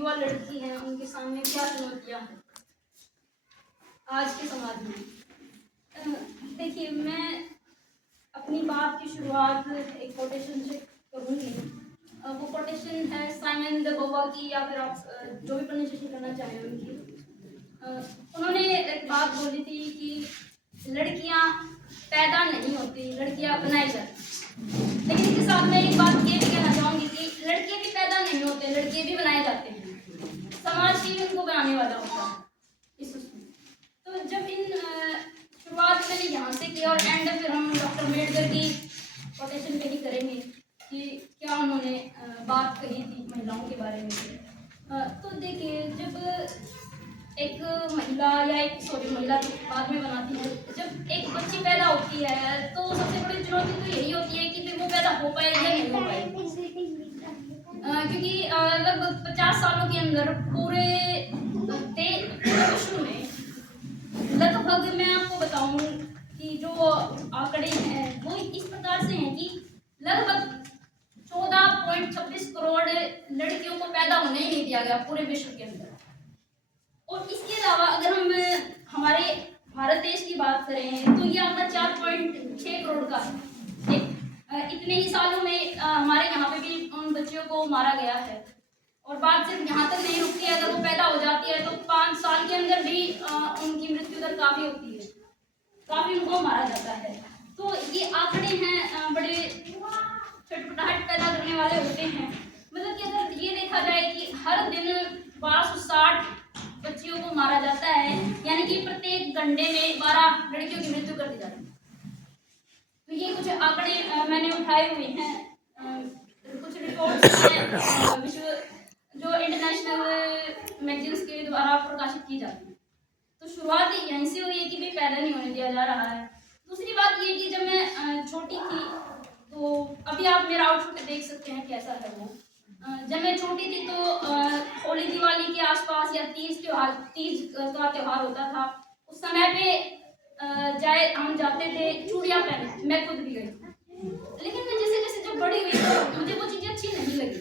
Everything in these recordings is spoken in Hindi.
युवा लड़की हैं उनके सामने क्या चुनौतियाँ हैं आज के समाज में। देखिए, मैं अपनी बात की शुरुआत एक कोटेशन से करूँगी। वो कोटेशन है साइमन द बोवा की, या फिर आप जो भी प्रोनाउंसिएशन करना चाहें उनकी। उन्होंने एक बात बोली थी कि लड़कियां पैदा नहीं होती, लड़कियां बनाई जाती। लेकिन इसके साथ मैं एक बात ये भी कहना चाहूँगी कि लड़के भी पैदा नहीं होते, लड़के भी बनाए जाते हैं। समाज ही उनको बनाने वाला होता है इस उसमें। तो जब इन शुरुआत मैंने यहाँ से की और एंड फिर हम डॉक्टर अम्बेडकर की कोटेशन पे ही करेंगे कि क्या उन्होंने बात कही थी महिलाओं के बारे में। तो देखिए, जब एक महिला या महिला तो बाद में बनाती है, जब एक बच्ची पैदा होती है तो सबसे बड़ी चुनौती तो यही होती है कि वो पैदा हो पाए या नहीं हो पाए। क्योंकि लगभग 50 सालों के अंदर पूरे विश्व में लगभग, मैं आपको बताऊं कि जो आंकड़े हैं वो इस प्रकार से हैं कि लगभग 14.26 करोड़ लड़कियों को पैदा होने ही नहीं दिया गया पूरे विश्व के अंदर। और इसके अलावा अगर हम हमारे भारत देश की बात करें तो ये आंकड़ा 4.6 करोड़ का है। इतने ही सालों में हमारे यहाँ पे भी उन बच्चियों को मारा गया है। और बात सिर्फ यहाँ तक नहीं रुकती है, अगर वो पैदा हो जाती है तो 5 साल के अंदर भी उनकी मृत्यु दर काफ़ी होती है, काफ़ी उनको मारा जाता है। तो ये आंकड़े हैं बड़े छटपटाहट पैदा करने वाले होते हैं। मतलब कि अगर ये देखा जाए कि हर दिन 1260 बच्चियों को मारा जाता है, यानी कि प्रत्येक घंटे में 12 लड़कियों की मृत्यु कर दी जाती है। तो ये कुछ आंकड़े मैंने उठाए हुए हैं, कुछ रिपोर्ट्स हैं विश्व जो इंटरनेशनल मैगजीन्स के द्वारा प्रकाशित की जाती है। तो शुरुआत यहीं से हुई है कि भाई पैदा नहीं होने दिया जा रहा है। दूसरी बात ये कि जब मैं छोटी थी, तो अभी आप मेरा आउटफिट देख सकते हैं कैसा है वो। जब मैं छोटी थी तो होली दिवाली के आसपास या तीज का त्यौहार होता था, उस समय पे हम जाते थे चूड़ियाँ पहने, मैं खुद भी गई। लेकिन मैं जैसे जैसे जब बड़ी हुई तो मुझे वो चीज़ें अच्छी नहीं लगी।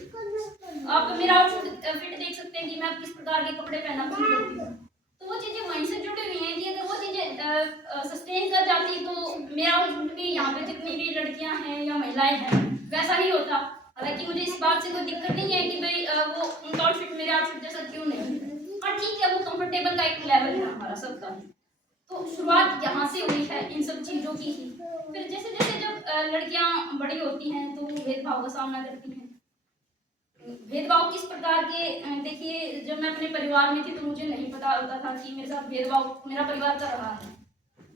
आप मेरा आउटफिट देख सकते हैं कि मैं किस प्रकार के कपड़े पहनना पसंद करती हूँ। तो वो चीज़ें वहीं से जुड़ी हुई हैं कि अगर वो चीज़ें सस्टेन कर जाती तो मेरा आउटफिट भी यहाँ पे जितनी भी लड़कियाँ हैं या महिलाएं हैं वैसा ही होता। हालांकि मुझे इस बात से कोई दिक्कत नहीं है कि भाई वो उनका आउटफिट मेरे आउटफिट जैसा क्यों नहीं है, पर ठीक है, वो कंफर्टेबल का एक लेवल है हमारा सबका। तो शुरुआत यहाँ से हुई है इन सब चीज़ों की ही। फिर जैसे जैसे जब लड़कियाँ बड़ी होती हैं तो वो भेदभाव का सामना करती हैं। भेदभाव किस प्रकार के, देखिए, जब मैं अपने परिवार में थी तो मुझे नहीं पता होता था कि मेरे साथ भेदभाव मेरा परिवार कर रहा है।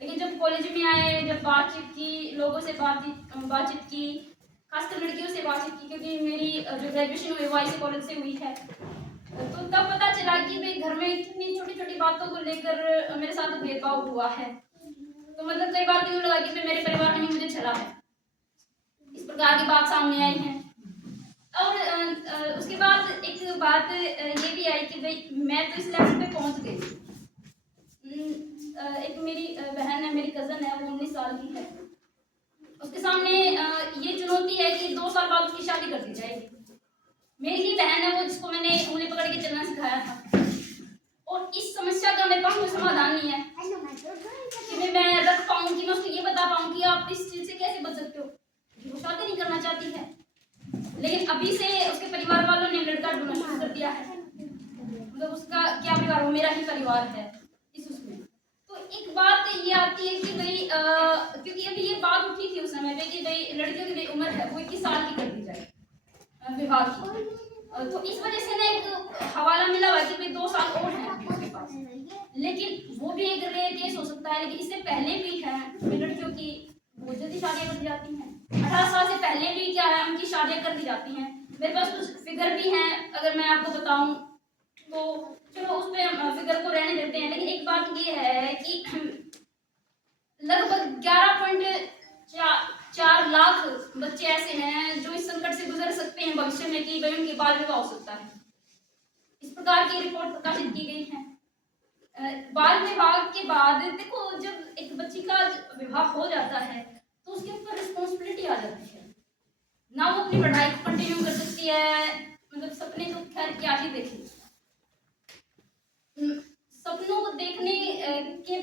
लेकिन जब कॉलेज में आए, जब बातचीत की, लोगों से बातचीत की, खासकर लड़कियों से बातचीत की, क्योंकि मेरी जो ग्रेजुएशन हुई वो IC कॉलेज से हुई है, तो तब पता चला कि भाई घर में कितनी छोटी छोटी बातों को लेकर मेरे साथ भेदभाव हुआ है। तो मतलब कई बार तो यूँ लगा कि मेरे परिवार ने ही मुझे छला है, इस प्रकार की बात सामने आई है। और उसके बाद एक बात ये भी आई कि भाई मैं तो इस लेवल पे पहुंच गई। एक मेरी बहन है, मेरी कज़न है, वो 19 साल की है। उसके सामने ये चुनौती है कि 2 साल बाद उसकी शादी कर दी जाएगी। मेरी ही बहन है वो, जिसको मैंने उंगली पकड़ के चलना सिखाया था। और इस समस्या का मेरे पास कोई समाधान नहीं है कि मैं रख पाऊँ, कि मैं उसको ये बता पाऊँ कि आप इस चीज़ से कैसे बच सकते हो। वो शादी नहीं करना चाहती है, लेकिन अभी से उसके परिवार वालों ने लड़का ढूंढना शुरू कर दिया है। मतलब उसका क्या परिवार, वो मेरा ही परिवार है इस उसमें। तो एक बात ये आती है कि भाई क्योंकि अभी ये बात उठी थी उस समय पे कि भाई लड़कियों की उम्र है वो 21 साल की कर दी जाए विवाह की। तो इस वजह से ना एक हवाला मिला हुआ कि भाई 2 साल और हैं उसके पास। लेकिन वो भी एक रेयर केस हो सकता है, लेकिन इससे पहले भी है लड़कियों की बहुत जल्दी शादियाँ कर दी जाती हैं। 18 साल से पहले भी क्या है, उनकी शादियाँ कर दी जाती हैं। मेरे पास कुछ फिगर भी हैं, अगर मैं आपको बताऊं तो चलो उस पर फिगर को रहने देते हैं। लेकिन एक बात ये है कि लगभग 11.4 लाख बच्चे ऐसे हैं जो इस संकट से गुजर सकते हैं भविष्य में कि भाई उनकी बाल विवाह हो सकता है। इस प्रकार की रिपोर्ट प्रकाशित की गई है। बाल विवाह के बाद देखो, जब एक बच्ची का विवाह हो जाता है तो उसके ऊपर रिस्पॉन्सिबिलिटी आ जाती है ना, वो अपनी पढ़ाई को कंटिन्यू कर सकती है। मतलब सपने तो खैर क्या ही देखे,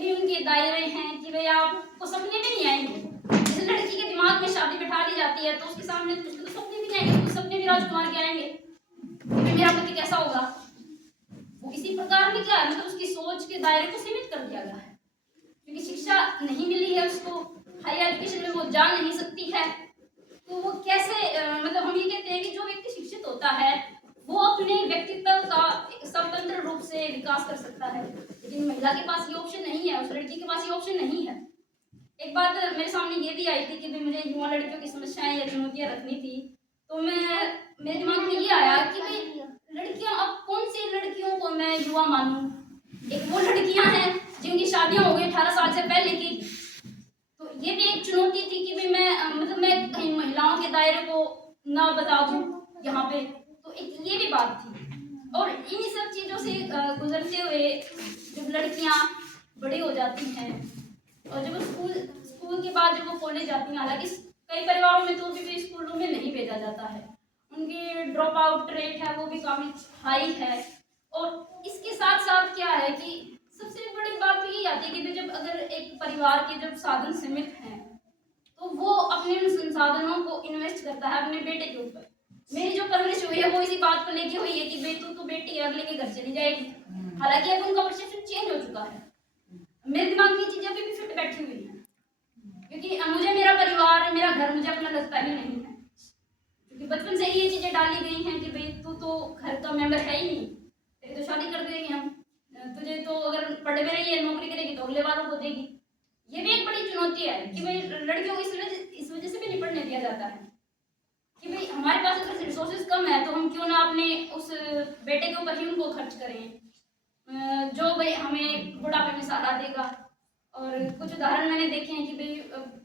भी उनके दायरे हैं कि भाई आपको सपने भी नहीं आएंगे। जैसे लड़की के दिमाग में शादी बैठा दी जाती है तो उसके सामने उसके तो सपने भी नहीं आएंगे, उसके सपने भी राजकुमार के आएंगे कि मेरा पति कैसा होगा। वो इसी प्रकार में क्या है, मतलब उसकी सोच के दायरे को सीमित कर दिया गया है, क्योंकि शिक्षा नहीं मिली है उसको, हायर एजुकेशन में वो जा नहीं सकती है। तो वो कैसे मतलब हम ये कहते हैं कि जो व्यक्ति शिक्षित होता है वो अपने व्यक्तित्व का स्वतंत्र रूप से विकास कर सकता है, लेकिन महिला के पास ये ऑप्शन नहीं है, उस लड़की के पास ये ऑप्शन नहीं है। एक बात मेरे सामने ये भी आई थी कि भाई मुझे युवा लड़कियों की समस्याएं या चुनौतियां रखनी थी, तो मेरे दिमाग में ये आया कि भाई लड़कियां, अब कौन सी लड़कियों को मैं युवा मानूं। एक वो लड़कियां हैं जिनकी शादियां हो गई 18 साल से पहले की, तो ये भी एक चुनौती थी कि भाई मैं मतलब मैं कहीं महिलाओं के दायरे को ना बता दूं यहाँ पे, तो एक ये भी बात थी। और इन सब चीज़ों से गुजरते हुए जब लड़कियां बड़ी हो जाती हैं और जब वो स्कूल के बाद जब वो कॉलेज जाती हैं, हालांकि कई परिवारों में तो भी स्कूलों में नहीं भेजा जाता है, उनकी ड्रॉप आउट रेट है वो भी काफ़ी हाई है। और इसके साथ साथ क्या है कि सबसे बड़ी बात तो यही आती है कि जब अगर एक परिवार के जब साधन सीमित हैं तो वो अपने उन संसाधनों को इन्वेस्ट करता है अपने बेटे के ऊपर। मेरी जो परवरिश हुई है वो इसी बात को लेके हुई है कि भाई तू तो बेटी अगले के घर चली जाएगी, हालांकि अब उनका परसेप्शन चेंज हो चुका है। मेरे दिमाग में ये चीजें अभी भी फिट बैठी हुई है, क्योंकि मुझे मेरा परिवार मेरा घर मुझे अपना लगता ही नहीं है, क्योंकि बचपन से ही ये चीजें डाली गई हैं कि भाई तू तो घर का मेंबर है ही नहीं, तेरी तो शादी कर देंगे हम, तुझे तो अगर पढ़े में रही है नौकरी करेगी तो अगले वालों को देगी। ये भी एक बड़ी चुनौती है कि भाई लड़कियों को इस वजह से भी नहीं पढ़ने दिया जाता है कि भाई हमारे पास अगर रिसोर्सेज कम है तो हम क्यों ना अपने उस बेटे के ऊपर ही उनको खर्च करें जो भाई हमें बुढ़ापे में सहारा देगा। और कुछ उदाहरण मैंने देखे हैं कि भाई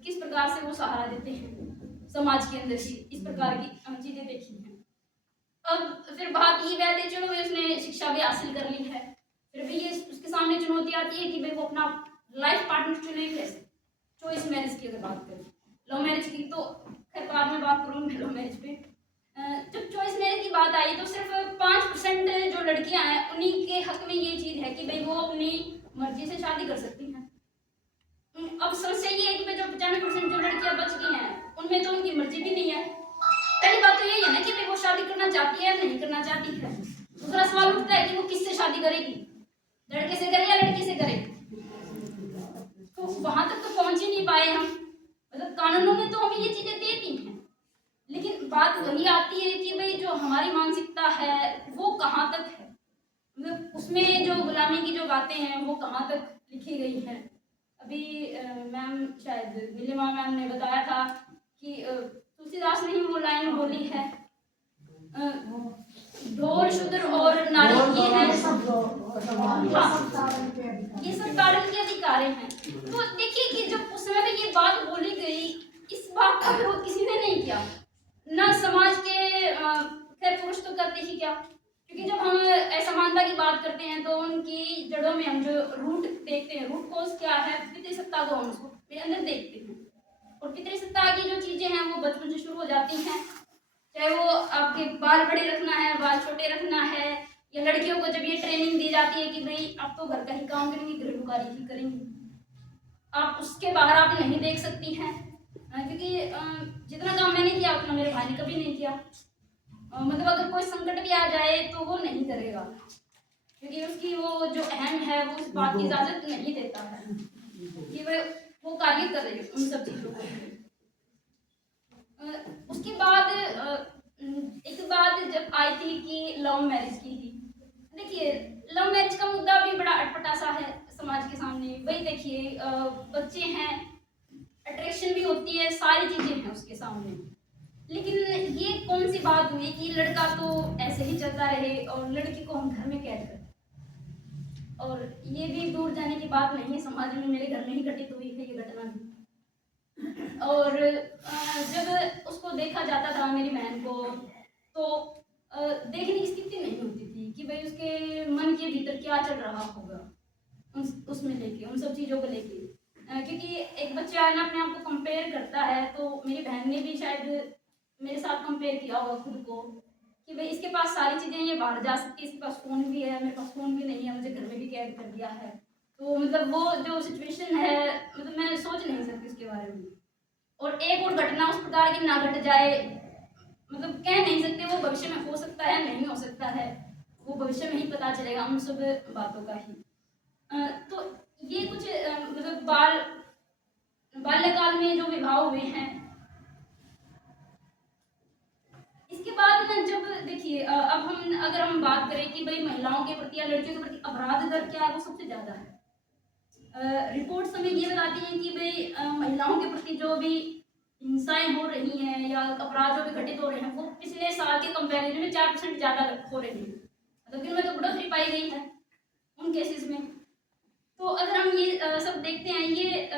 किस प्रकार से वो सहारा देते हैं समाज के अंदर ही, इस प्रकार की चीजें देखी हैं। अब फिर बात ये कहते चलो भाई उसने शिक्षा भी हासिल कर ली है, फिर भी ये उसके सामने चुनौती आती है कि भाई वो अपना लाइफ पार्टनर चुने कैसे। चॉइस मैरिज की अगर बात करें, लव मैरिज की तो खैर बाद में बात करूँगी लव मैरिज पे। जब चॉइस मैरिज की बात आई तो सिर्फ 5% जो लड़कियां हैं उन्हीं के हक में ये चीज़ है कि भाई वो अपनी मर्जी से शादी कर सकती हैं। अब समस्या ये है कि भाई जो 95% जो लड़कियां बच गई हैं उनमें तो उनकी मर्जी भी नहीं है। पहली बात तो यही है ना कि भाई वो शादी करना चाहती है या नहीं करना चाहती है। दूसरा सवाल उठता है कि वो किससे शादी करेगी, लड़के से करे या लड़की से करे। तो वहां तक तो पहुंच ही नहीं पाए हम, मतलब कानूनों में तो हमें ये चीजें दे दी हैं, लेकिन बात वही आती है कि भाई जो हमारी मानसिकता है वो कहाँ तक है, मतलब उसमें जो गुलामी की जो बातें हैं वो कहाँ तक लिखी गई है। अभी मैम शायद नीलिमा मैम ने बताया था कि तुलसीदास ने ही वो लाइन बोली है, ढोल शूद्र और नारी ये है, हाँ ये सब ताड़न के अधिकार हैं। तो देखिए कि जब उस समय में ये बात बोली गई, इस बात का विरोध किसी ने नहीं किया, ना समाज के खैर पुरुष तो करते ही क्या, क्योंकि जब हम असमानता की बात करते हैं तो उनकी जड़ों में हम जो रूट देखते हैं, रूट कॉज क्या है, पितृसत्ता को हम उसको अंदर देखते हैं। और पितृसत्ता की जो चीजें हैं वो बचपन से शुरू हो जाती हैं, चाहे वो आपके बाल बड़े रखना है, बाल छोटे रखना है, या लड़कियों को जब ये ट्रेनिंग दी जाती है कि भाई आप तो घर का ही काम करेंगी, घरेलू कार्य ही करेंगी, आप उसके बाहर आप नहीं देख सकती हैं, क्योंकि जितना काम मैंने किया उतना मेरे भाई ने कभी नहीं किया। मतलब अगर कोई संकट भी आ जाए तो वो नहीं करेगा, क्योंकि उसकी वो जो अहम है वो उस बात की इजाजत नहीं देता है कि वो कार्य करे उन सब चीजों को। उसके बाद एक बात जब आई थी कि लव मैरिज की थी, देखिए लव मैरिज का मुद्दा भी बड़ा अटपटा सा है समाज के सामने। वही देखिए बच्चे हैं, अट्रैक्शन भी होती है, सारी चीजें हैं उसके सामने, लेकिन ये कौन सी बात हुई कि लड़का तो ऐसे ही चलता रहे और लड़की को हम घर में कैद कर। और ये भी दूर जाने की बात नहीं है, समाज में मेरे घर में ही घटित हुई है ये घटना भी। और जब उसको देखा जाता था मेरी बहन को तो देखने की स्थिति नहीं होती थी कि भाई उसके मन के भीतर क्या चल रहा होगा उसमें लेके, उन सब चीज़ों को लेके, क्योंकि एक बच्चा है ना अपने आप को कंपेयर करता है। तो मेरी बहन ने भी शायद मेरे साथ कंपेयर किया होगा खुद को कि भाई इसके पास सारी चीज़ें, ये बाहर जा सकती है, इसके पास फ़ोन भी है, मेरे पास फ़ोन भी नहीं है, मुझे घर में भी कैद कर दिया है। तो मतलब वो जो सिचुएशन है, मतलब मैं सोच नहीं सकती उसके बारे में। और एक और घटना उस प्रकार की ना घट जाए, मतलब कह नहीं सकते वो भविष्य में हो सकता है नहीं हो सकता है, वो भविष्य में ही पता चलेगा उन सब बातों का ही। तो ये कुछ मतलब बाल्यकाल में जो विवाह हुए हैं। इसके बाद ना जब देखिए अब हम अगर हम बात करें कि भाई महिलाओं के प्रति या लड़कियों के प्रति अपराध दर क्या है, वो सबसे ज्यादा है। रिपोर्ट्स हमें ये बताती हैं कि भाई महिलाओं के प्रति जो भी हिंसाएं हो रही हैं या अपराध जो भी घटित हो रहे हैं, वो पिछले साल के कंपैरिजन में 4% ज्यादा हो रही हैं, मतलब इनमें तो बढ़ोतरी पाई गई है उन केसेस में। तो अगर हम ये सब देखते हैं, ये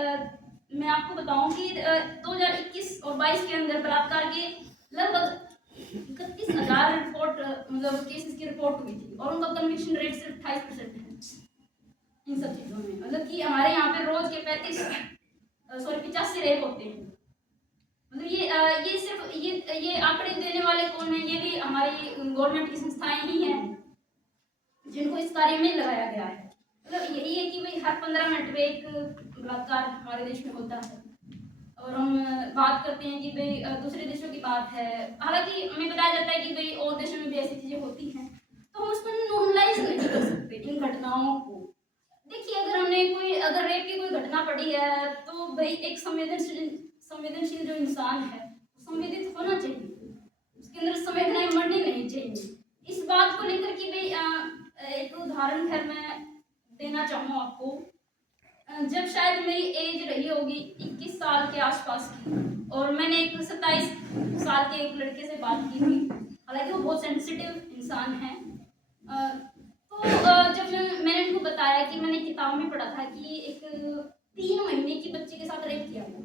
मैं आपको बताऊं कि 2021 और 22 के अंदर बलात्कार के लगभग 31,000 रिपोर्ट मतलब केसेस की रिपोर्ट हुई थी, और उनका कन्विक्शन रेट सिर्फ 28% है इन सब चीजों में। मतलब कि हमारे यहाँ पे रोज के 85 रेप होते हैं। मतलब ये सिर्फ ये आंकड़े देने वाले कौन है? ये भी हमारी गवर्नमेंट की संस्थाएं ही हैं जिनको इस कार्य में लगाया गया है। मतलब यही है कि भाई हर 15 मिनट में एक बलात्कार हमारे देश में होता है, और हम बात करते हैं कि भाई दूसरे देशों की बात है, हालांकि हमें बताया जाता है कि भाई और देशों में भी ऐसी चीजें होती हैं, तो हम उसको नॉर्मलाइज नहीं कर सकते इन घटनाओं को। देखिए अगर रेप की कोई घटना पड़ी है, तो भाई एक संवेदनशील जो इंसान है संवेदित होना चाहिए, उसके अंदर संवेदनाएं मरनी नहीं चाहिए। इस बात को लेकर कि भाई एक उदाहरण है मैं देना चाहूँ आपको। जब शायद मेरी एज रही होगी 21 साल के आसपास की, और मैंने एक 27 साल के एक लड़के से बात की थी, हालांकि वो बहुत सेंसिटिव इंसान है। तो जब मैंने उनको बताया कि मैंने किताब में पढ़ा था कि एक 3 महीने की बच्ची के साथ रेप किया गया,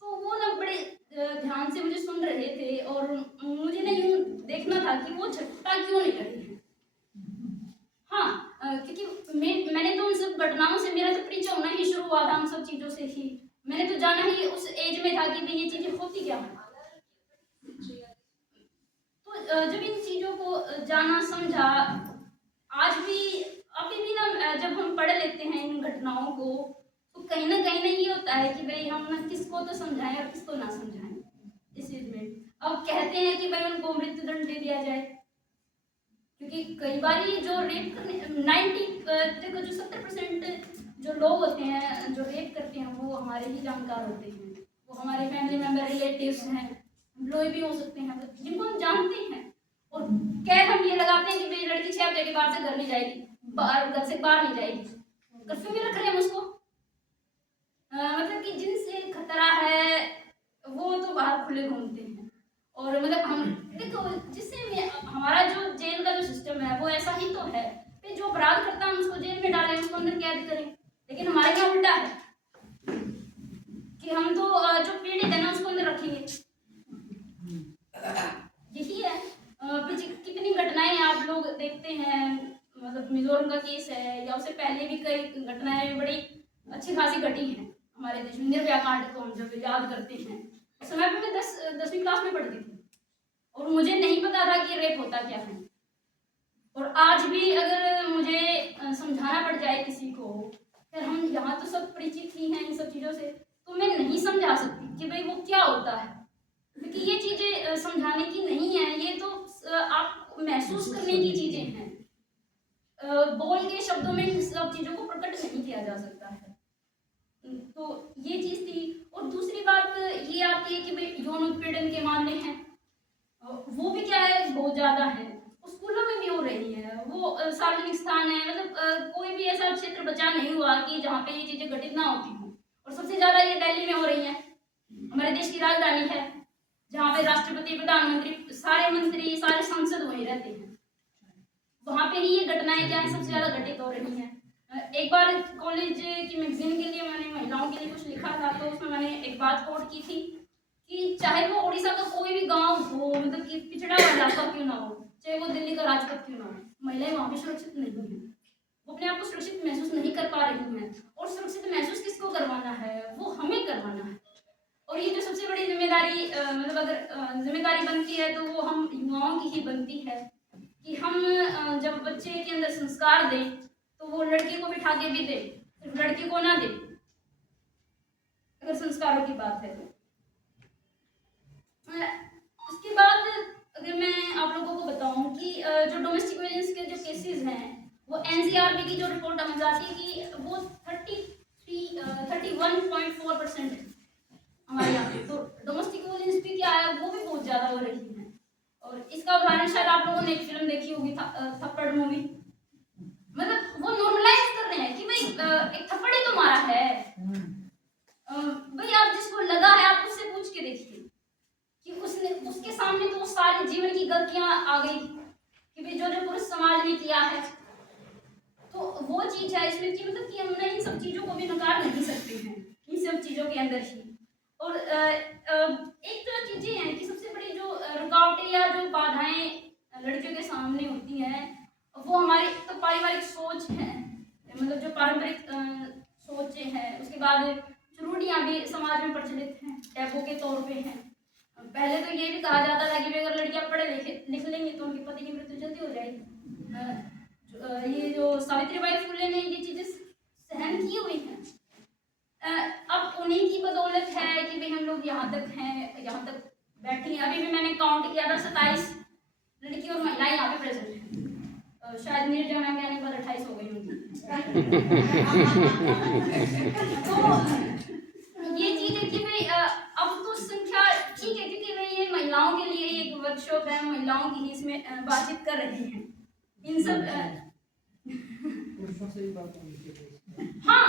तो वो ना बड़े ध्यान से मुझे सुन रहे थे, और मुझे ना यूं देखना था कि वो झटका क्यों नहीं रहे हैं। हाँ, क्योंकि मैंने तो उन सब घटनाओं से, मेरा तो परिचय होना ही शुरू हुआ था उन सब चीजों से ही। मैंने तो जाना ही उस एज में था कि भाई ये चीजें होती क्या है। तो जब इन चीजों को जाना समझा, आज भी अभी भी ना जब हम पढ़ लेते हैं इन घटनाओं को, तो कहीं ना ये होता है कि भाई हम ना किसको तो समझाएं और किसको ना समझाएं इस चीज में। अब कहते हैं कि भाई उनको मृत्यु दंड दे दिया जाए, क्योंकि कई बार जो रेप करने 90 देखो जो 70% जो लोग होते हैं जो रेप करते हैं वो हमारे ही जानकार होते हैं, वो हमारे फैमिली मेंबर रिलेटिव्स हैं, एम्प्लॉय भी हो सकते हैं, जिनको हम जानते हैं। और कैद हम ये लगाते हैं कि मेरी लड़की 6 बजे के बाद से घर नहीं जाएगी, बाहर घर से बाहर नहीं जाएगी, कर्फ्यू में रख रहे हैं उसको। मतलब कि जिनसे खतरा है वो तो बाहर खुले घूमते हैं। और मतलब हम देखो जिससे हमारा जो जेल का जो सिस्टम है वो ऐसा ही तो है, फिर जो अपराध करता है हम उसको जेल में डालें, उसको अंदर कैद करें। लेकिन हमारे यहाँ उल्टा है कि हम तो जो पीड़ित है ना उसको अंदर रखेंगे। यही है। कितनी घटनाएं आप लोग देखते हैं, मतलब मिजोरम का केस है या उससे पहले भी कई घटनाएं बड़ी अच्छी खासी घटी हैं हमारे देश में। निर्भया कांड को हम जब याद करते हैं, उस समय पे मैं 10वीं क्लास में पढ़ती थी और मुझे नहीं पता था कि रेप होता क्या है। और आज भी अगर मुझे समझाना पड़ जाए किसी को, फिर हम यहाँ तो सब परिचित ही हैं इन सब चीज़ों से, तो मैं नहीं समझा सकती कि भाई वो क्या होता है, क्योंकि ये चीज़ें समझाने की नहीं है, ये तो आप महसूस करने की चीज़ें हैं। बोल के शब्दों में इन सब चीज़ों को प्रकट नहीं किया जा सकता है। तो ये चीज़ थी। और दूसरी बात ये आती है कि भाई यौन उत्पीड़न के मामले हैं, वो भी क्या है बहुत ज़्यादा है, स्कूलों में भी हो रही है, वो सार्वजनिक स्थान है, मतलब कोई भी ऐसा क्षेत्र बचा नहीं हुआ कि जहाँ पे ये चीज़ें घटित ना होती हों। और सबसे ज़्यादा ये दिल्ली में हो रही है, हमारे देश की राजधानी है, जहाँ पे राष्ट्रपति, प्रधानमंत्री, सारे मंत्री, सारे सांसद वहीं रहते हैं, वहाँ पे ही ये घटनाएं क्या है सबसे ज़्यादा घटित हो रही हैं। एक बार कॉलेज की मैगजीन के लिए मैंने महिलाओं के लिए कुछ लिखा था, तो उसमें मैंने एक बात कोट की थी कि चाहे वो उड़ीसा का कोई भी गांव हो, मतलब कि पिछड़ा हुआ इलाका क्यों ना हो, चाहे वो दिल्ली का राजपथ क्यों ना हो, महिलाएं वहाँ पे सुरक्षित नहीं है, वो अपने आप को सुरक्षित महसूस नहीं कर पा रही हैं। और सुरक्षित महसूस किसको करवाना है? वो हमें करवाना है। और ये जो सबसे बड़ी जिम्मेदारी मतलब अगर जिम्मेदारी बनती है तो वो हम युवाओं की ही बनती है कि हम जब बच्चे के अंदर संस्कार दें तो तो वो लड़की को बिठा के भी दे, सिर्फ लड़की को ना दे, अगर संस्कारों की बात है तो। उसके बाद अगर मैं आप लोगों को बताऊं कि जो डोमेस्टिक वायलेंस के जो केसेस हैं वो एनसीआरबी की जो रिपोर्ट हमें जाती है कि वो 31.4% है हमारे यहाँ पे। तो डोमेस्टिक वायलेंस भी क्या है, वो भी बहुत ज़्यादा हो रही है। और इसका उदाहरण शायद आप लोगों ने एक फिल्म देखी होगी, थप्पड़ मूवी। मतलब वो नॉर्मलाइज कर रहे हैं कि भाई एक थप्पड़ ही तो मारा है। भाई आप जिसको लगा है आप उससे पूछ के देखिए कि उसके सामने तो सारी जीवन की गलतियां आ गई कि भाई जो पुरुष समाज ने किया है। तो वो चीज है इसमें कि मतलब कि हम इन सब चीजों को भी नकार नहीं सकते हैं इन सब चीजों के अंदर ही। और एक तो चीजें हैं कि सबसे बड़ी जो रुकावटें या जो बाधाएं लड़कियों के सामने होती हैं वो हमारी तो पारिवारिक सोच है, मतलब जो पारंपरिक सोच है। उसके बाद रूढ़ियां भी समाज में प्रचलित हैं, टैबू के तौर पे हैं। पहले तो ये भी कहा जाता था कि अगर लड़कियां पढ़े लिख लेंगी तो उनके पति की मृत्यु जल्दी हो जाएगी। ये जो सावित्रीबाई फुले ने ये चीजें सहन की हुई हैं। अब उन्हीं की बदौलत है कि भाई हम लोग यहाँ तक हैं, यहाँ तक बैठी हैं। अभी भी मैंने काउंट किया था 27 लड़की और महिलाएं यहाँ पे प्रेजेंट हैं। शायद निर्जन में आने के बाद 28 हो गई होंगी। तो ये चीज है कि भाई अब तो संख्या ठीक है, क्योंकि भाई ये महिलाओं के लिए एक वर्कशॉप है, महिलाओं की ही इसमें बातचीत कर रहे हैं इन सब। हाँ,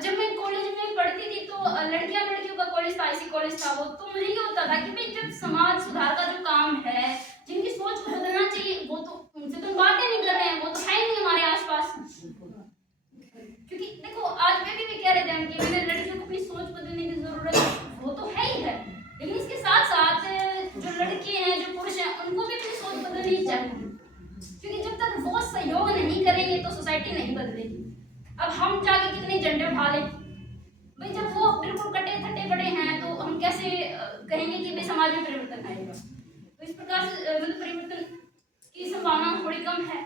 जब मैं कॉलेज में पढ़ती थी तो लड़कियों का कॉलेज था, ऐसी कॉलेज था वो। तो मुझे ये होता था कि भाई जब समाज सुधार का जो काम है, जिनकी सोच को बदलना चाहिए, वो तो उनसे तो बातें नहीं कर रहे हैं, वो तो है ही नहीं हमारे आसपास। क्योंकि देखो आज मैं भी कह रहे थे कि मैंने लड़कियों को अपनी सोच बदलने की जरूरत है, वो तो है ही है। लेकिन इसके साथ साथ जो लड़के हैं, जो पुरुष हैं, उनको भी अपनी सोच बदलनी चाहिए। क्योंकि जब तक वो सहयोग नहीं करेंगे तो सोसाइटी नहीं बदलेगी। अब हम जाके कितने झंडे उठा लें भाई, जब वो बिल्कुल कटे थटे पड़े हैं तो हम कैसे कहेंगे कि भाई समाज में परिवर्तन आएगा। तो इस प्रकार से मतलब परिवर्तन की संभावना थोड़ी कम है।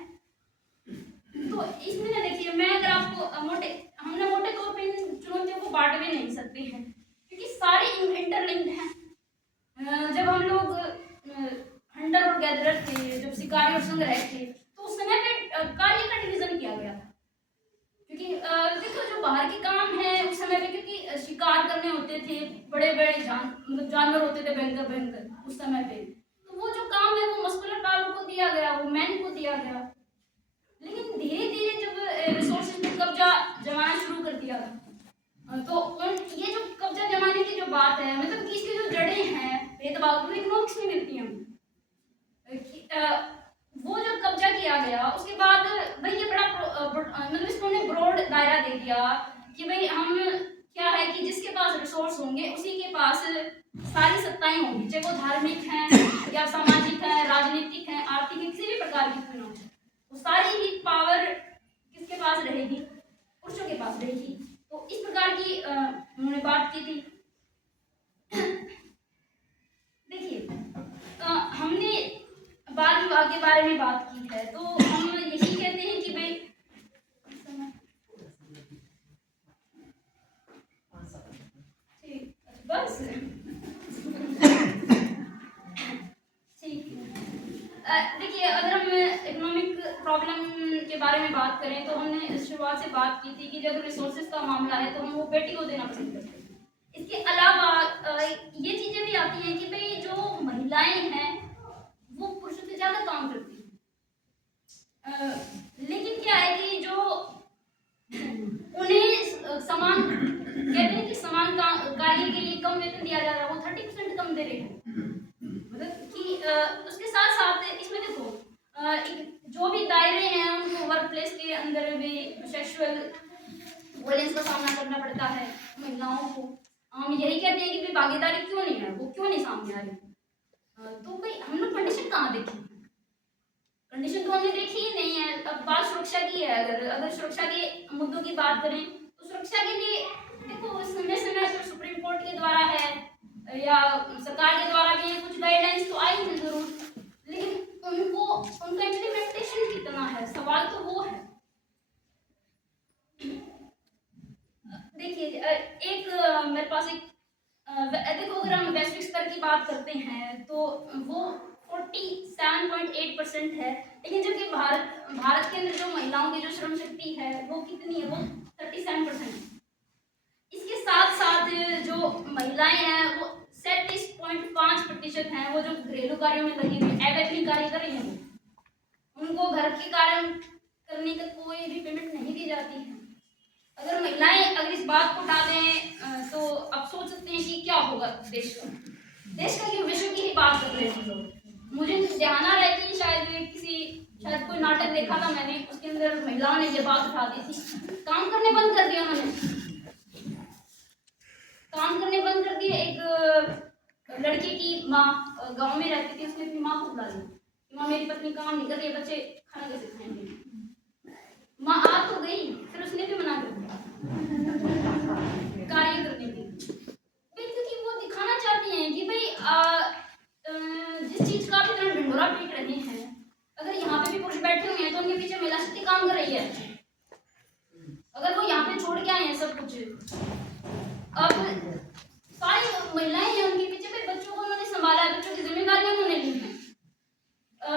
तो इसमें ना देखिए, मैं अगर आपको हमने मोटे तौर पे इन चुनौतियों को बांट भी नहीं सकते हैं क्योंकि सारे इंटरलिंक्ड हैं। जब हम लोग हंटर और गैदरर थे, जब शिकारी और संग्राहक थे, तो उस समय पे कार्य का डिवीजन किया गया था। क्योंकि देखो जो बाहर के काम है उस समय पे, क्योंकि शिकार करने होते थे, बड़े बड़े मतलब जानवर होते थे भयंकर भयंकर उस समय पे, तो वो जो काम है वो मस्कुलर पावर को दिया गया, वो मैन को दिया गया। लेकिन धीरे धीरे जब रिसोर्सेज पे कब्जा जमाना शुरू कर दिया तो ये जो कब्जा जमाने की जो बात है, मतलब कि इसकी जो जड़ें हैं भेदभाव की, इकोनॉमिक्स में मिलती हैं। वो जो कब्जा किया गया उसके बाद भाई ये बड़ा मतलब इसको ने ब्रॉड दायरा दे दिया कि भाई हम क्या है कि जिसके पास रिसोर्स होंगे उसी के पास सारी सत्ताएं होंगी, चाहे वो धार्मिक हैं या सामाजिक है, राजनीतिक है, आर्थिक है, किसी भी प्रकार की क्यों ना हो, वो सारी ही पावर किसके पास रहेगी, पुरुषों के पास रहेगी। तो इस प्रकार की उन्होंने बात की थी। देखिए हमने बाल विवाह के बारे में बात की है, तो हम यही कहते हैं कि भाई बस ठीक। देखिए अगर हम इकोनॉमिक प्रॉब्लम के बारे में बात करें तो हमने शुरुआत से बात की थी कि जब रिसोर्सेज का मामला है तो हम वो बेटी को देना पसंद करते हैं। इसके अलावा ये चीजें भी आती हैं कि भाई जो महिलाएं हैं वो पुरुषों से ज्यादा काम करती हैं। लेकिन क्या है कि जो उन्हें समान कहते हैं कि समान कार्य के लिए कम वेतन दिया जा रहा है, वो 30% कम दे रहे हैं। मतलब कि उसके साथ साथ इसमें देखो जो भी दायरे हैं उनको वर्क प्लेस के अंदर भी सेक्सुअल वायलेंस का सामना करना पड़ता है महिलाओं को। हम यही कहते हैं कि भाई भागीदारी क्यों नहीं है, वो क्यों नहीं सामने आ रही। तो भाई हम लोग कंडीशन कहाँ देखी, कंडीशन तो हमने देखी ही नहीं है। अब बात सुरक्षा की है, अगर सुरक्षा के मुद्दों की बात करें तो सुरक्षा के लिए देखो समय समय पर सुप्रीम कोर्ट के द्वारा है या सरकार के द्वारा भी कुछ गाइडलाइंस तो आई है जरूर, लेकिन उनका इम्प्लीमेंटेशन कितना है, सवाल तो वो है। मेरे पास एक देखो, अगर हम वैश्विक स्तर की बात करते हैं तो वो 47.8% है, लेकिन जबकि भारत के अंदर जो महिलाओं की जो श्रम शक्ति है वो कितनी है, वो 37% है। इसके साथ साथ जो महिलाएं हैं वो 37.5% हैं, वो जो घरेलू कार्यों में लगी हुई अवैतनिक कार्य कर रही हैं, उनको घर के कार्य करने का कोई भी पेमेंट नहीं दी जाती है। अगर महिलाएं अगर इस बात को टालें तो आप सोच सकते हैं कि क्या होगा देश का क्यों, विश्व की ही बात कर रहे हैं हम लोग। मुझे ध्यान आ रहा है कि शायद कोई नाटक देखा था मैंने, उसके अंदर महिलाओं ने ये बात उठा दी थी, काम करने बंद कर दिया उन्होंने, काम करने बंद कर दिए। एक लड़के की माँ गांव में रहती थी, उसने अपनी माँ को बुला लिया, माँ मेरी पत्नी काम नहीं कर रही है, बच्चे खाना कैसे खाएंगे। माँ आ तो गई, फिर उसने भी मना कर दिया कार्य करने के, क्योंकि वो दिखाना चाहती हैं कि भाई जिस चीज का आप इतना ढिंढोरा पीट रहे हैं, अगर यहाँ पे भी पुरुष बैठे हुए हैं तो उनके पीछे महिला शक्ति काम कर रही है। अगर वो यहाँ पे छोड़ के आए हैं सब कुछ, अब सारी महिलाएं हैं उनके पीछे, पे बच्चों को उन्होंने संभाला है, बच्चों की जिम्मेदारियां उन्होंने ली हैं।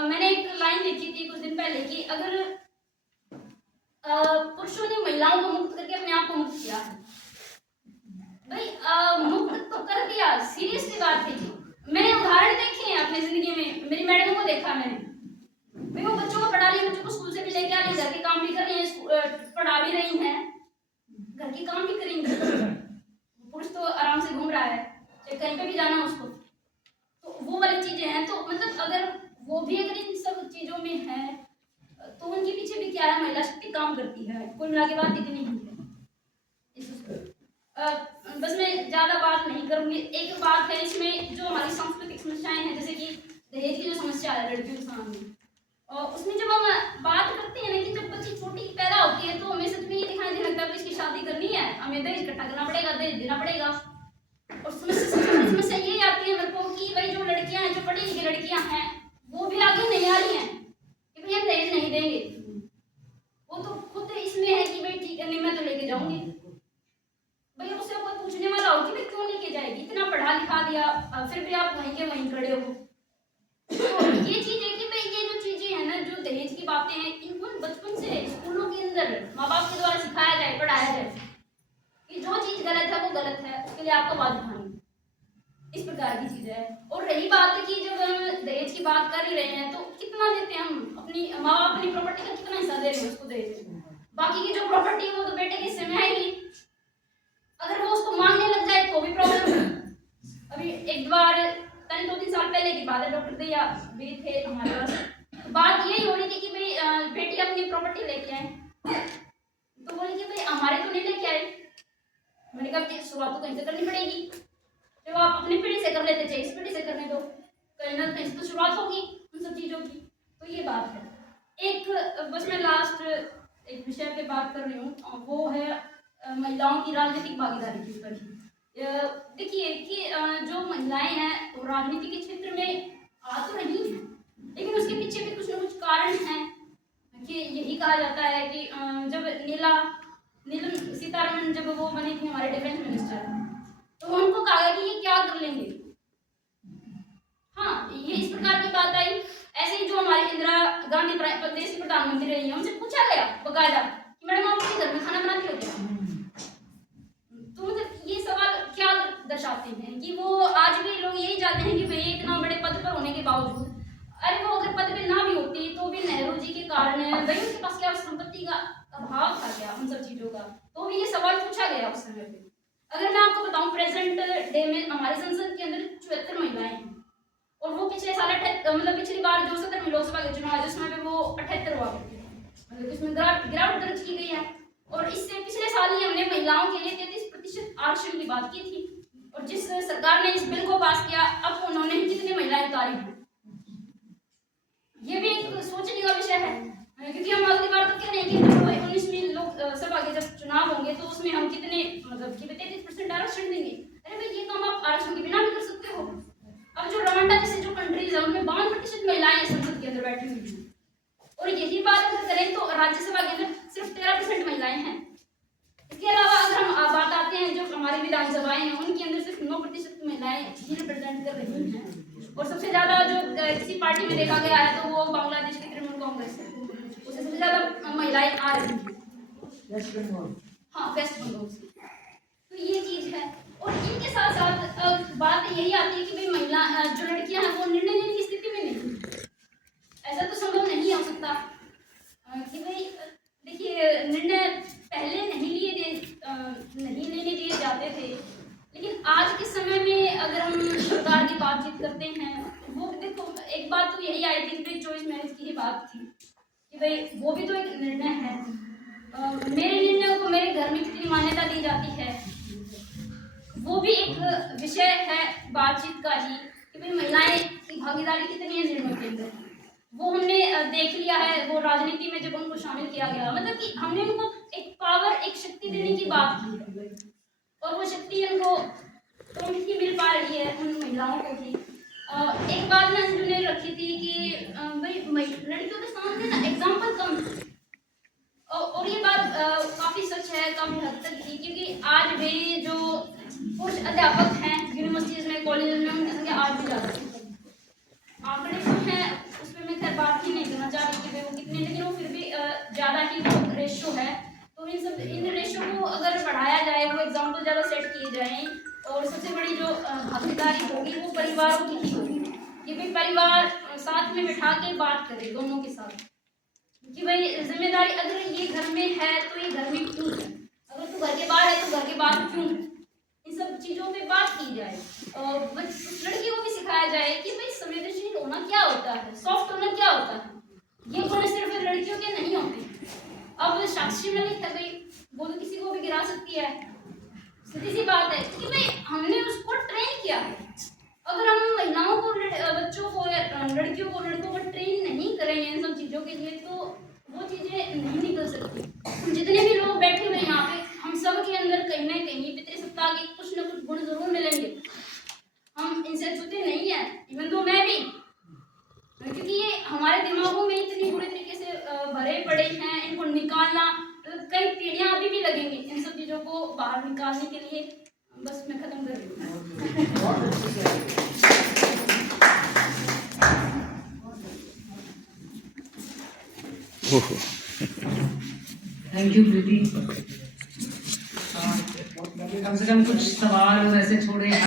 मैंने एक लाइन देखी थी कुछ दिन पहले कि अगर पुरुषों ने महिलाओं को मुक्त करके अपने आप को मुक्त किया है, भाई मुक्त तो कर दिया, सीरियसली बात है जी। मैंने उदाहरण देखे हैं अपनी जिंदगी में, मेरी मैडम को देखा मैंने, भाई वो बच्चों को पढ़ा रही, बच्चों को स्कूल से भी लेके आ रही, घर के काम भी कर रही है, पढ़ा भी रही हैं, घर के काम भी करेंगी। पुरुष तो आराम से घूम रहा है, चाहे कहीं पे भी जाना उसको, तो वो वाली चीजें हैं। तो मतलब अगर वो भी अगर इन सब चीजों में है तो उनके पीछे भी क्या है, महिला शक्ति काम करती है। कुल मिला के बात इतनी ही है। बस मैं ज्यादा बात नहीं करूंगी। एक बात है इसमें जो हमारी सांस्कृतिक समस्याएं हैं, जैसे कि दहेज की जो समस्या है लड़कियों के सामने, और उसमें जब हम बात करते हैं ना कि जब बच्ची छोटी पैदा होती है तो हमें सच में ये दिखाई देने लगता है कि इसकी शादी करनी है, हमें दहेज इकट्ठा करना पड़ेगा, दहेज देना पड़ेगा। और समस्या ये आती है मेरे को कि भाई जो लड़कियां हैं, जो पढ़ी लिखी लड़कियां हैं, वो भी आगे नहीं आ रही हैं कि भाई हम दहेज नहीं देंगे। वो तो खुद इसमें है कि भाई ठीक है, नहीं मैं तो लेके जाऊंगी। भाई उससे कोई पूछने वाला हो कि भाई क्यों लेके जाएगी, इतना पढ़ा लिखा दिया, फिर भी आप वहीं के वहीं खड़े हो। तो ये चीज है कि भाई ये जो चीजें हैं ना, जो दहेज की बातें हैं, इनको बचपन से स्कूलों के अंदर माँ बाप के द्वारा सिखाया जाए, पढ़ाया जाए कि जो चीज गलत है वो गलत है, उसके लिए आपको बात उठानी, इस प्रकार की चीज है। और रही बात कि जब हम दहेज की बात कर ही रहे हैं तो कितना देते हैं हम, अपनी माँ बाप अपनी प्रॉपर्टी का कितना हिस्सा दे रहे हैं उसको दहेज, बाकी की जो प्रॉपर्टी है वो तो बेटे के हिस्से में आएगी। अगर वो उसको मांगने लग जाए तो भी प्रॉब्लम है। अभी एक बार 2-3 साल पहले की बात है, डॉक्टर दैया भी थे हमारे पास, तो बात यही हो रही थी कि भाई बेटी अपनी प्रॉपर्टी लेके आए, तो बोले कि भाई हमारे तो नहीं लेके आए। मैंने कहा शुरुआत तो कहीं से करनी पड़ेगी, जब आप अपनी पीढ़ी से कर लेते चाहे इस पीढ़ी से करने दो, कहीं ना कहीं तो शुरुआत होगी उन सब चीजों की। तो ये बात है। एक बस मैं लास्ट एक विषय पे बात कर रही हूँ, वो है महिलाओं की राजनीतिक भागीदारी के ऊपर ही। देखिए कि जो महिलाएं हैं वो राजनीति के क्षेत्र में आ तो रही हैं, लेकिन उसके पीछे भी कुछ न कुछ कारण हैं। कि यही कहा जाता है कि जब नीलम सीतारमण जब वो बनी थी हमारे डिफेंस मिनिस्टर, तो उनको कहा कि ये क्या कर लेंगे। हाँ, ये इस प्रकार की बात आई। ऐसे ही जो हमारी इंदिरा गांधी देश की प्रधानमंत्री रही है, उनसे पूछा गया बकायदा कि मैडम आप अपने घर में खाना बनाती हो क्या। तो मतलब ये सवाल क्या दर्शाते हैं कि वो आज भी लोग यही चाहते हैं कि भाई इतना बड़े पद पर होने के बावजूद, अरे वो अगर पद पे ना भी होती तो भी नेहरू जी के कारण भाई उनके पास क्या संपत्ति का अभाव था क्या, उन सब चीजों का, तो भी ये सवाल पूछा गया उस समय पे। अगर मैं आपको बताऊं प्रेजेंट डे में हमारे संसद के अंदर 74 महिलाएं हैं, और वो पिछले साल मतलब पिछली बार जो 17वीं लोकसभा के चुनाव है उसमें वो 78 हुआ करते थे, मतलब इसमें गिरावट दर्ज की गई है। और इससे पिछले साल ही हमने महिलाओं के लिए 33% आरक्षण की बात की थी, और जिस सरकार ने इस बिल को पास किया अब उन्होंने कितनी महिलाएं उतारी हैं, ये भी एक सोचने का विषय है। क्योंकि हम अगली बार तो कह रहे हैं कि 19वीं लोकसभा के जब चुनाव होंगे तो उसमें हम कितने मतलब कि 33% आरक्षण देंगे। अरे भाई ये काम आप आरक्षण के बिना भी कर सकते हो। अब जो रवांडा जैसे जो कंट्रीज है उनमें 52% महिलाएं संसद के अंदर बैठी हुई हैं, और यही बात अगर करें तो राज्यसभा के अंदर सिर्फ 13% महिलाएं हैं। इसके अलावा अगर हम बात आते हैं जो हमारी विधानसभाएं हैं उनके अंदर सिर्फ 9% महिलाएं ही रिप्रेजेंट कर रही हैं। और सबसे ज़्यादा जो किसी पार्टी में देखा गया है तो वो बांग्लादेश की तृणमूल कांग्रेस है, उससे सबसे ज़्यादा महिलाएं आ रही हैं। हाँ, वेस्ट बंगाल से। तो ये चीज़ है। और इनके साथ साथ बात यही आती है कि भाई महिला जो लड़कियां हैं वो निर्णय लेने की स्थिति में नहीं, ऐसा तो संभव नहीं हो सकता कि भाई देखिए निर्णय पहले नहीं लेने दिए जाते थे, लेकिन आज के समय में अगर हम सरकार की बातचीत करते हैं वो देखो एक बात तो यही आई थी कि चॉइस मैरिज की ही बात थी कि भाई वो भी तो एक निर्णय है। मेरे निर्णयों को मेरे घर में कितनी मान्यता दी जाती है वो भी एक विषय है बातचीत का ही कि भाई महिलाएं की भागीदारी कितनी है निर्णय के अंदर, वो हमने देख लिया है। वो राजनीति में जब उनको शामिल किया गया मतलब कि हमने उनको एक पावर एक शक्ति देने की बात की है और वो शक्ति उनको तो नहीं मिल पा रही है उन महिलाओं को ही। एक बात मैं उन्होंने रखी थी कि भाई लड़कियों के सामने ना एग्जाम्पल कम है और ये बात काफ़ी सच है काफ़ी हद तक थी, क्योंकि आज भी जो पुरुष अध्यापक हैं यूनिवर्सिटीज़ में कॉलेज में उनकी संख्या आज भी ज़्यादा है। आंकड़े जो हैं उस पर मैं खैर बात ही नहीं करना चाह रही कि वो कितने, लेकिन वो फिर भी ज़्यादा ही वो रेशो है। तो इन रेशो को अगर बढ़ाया जाए, वो एग्जाम्पल ज़्यादा सेट किए जाएँ और सबसे बड़ी जो भागीदारी होगी वो परिवारों की ही होगी कि भाई परिवार साथ में बिठा के बात करे दोनों के साथ कि भाई जिम्मेदारी अगर ये घर में है तो ये घर में क्यों है, अगर तू घर के बाहर है तो घर के बाहर क्यों है, इन सब चीज़ों पे बात की जाए। लड़कियों को भी सिखाया जाए कि भाई संवेदनशील होना क्या होता है, सॉफ्ट होना क्या होता है, ये गुण सिर्फ लड़कियों के नहीं होते। अब शास्त्री में लिखा भाई वो तो किसी को भी गिरा सकती है, सीधी सी बात है कि भाई हमने उसको ट्रेन किया है। अगर हम महिलाओं को बच्चों को लड़कियों को लड़कों को ट्रेन नहीं करेंगे इन सब चीज़ों के लिए तो वो चीज़ें नहीं निकल सकती। जितने भी लोग बैठे हुए यहाँ पे हम सब के अंदर कहीं ना कहीं पितृसत्ता के कुछ न कुछ गुण जरूर मिलेंगे, हम इनसे छूते नहीं है इवन तो मैं भी, क्योंकि ये हमारे दिमागों में इतनी बुरी तरीके से भरे पड़े हैं, इनको निकालना कई पीढ़ियां अभी भी लगेंगी इन सब चीज़ों को बाहर निकालने के लिए। बस मैं खत्म कर रही हूँ। थैंक यू प्रीति। कम से कम कुछ सवाल और ऐसे छोड़े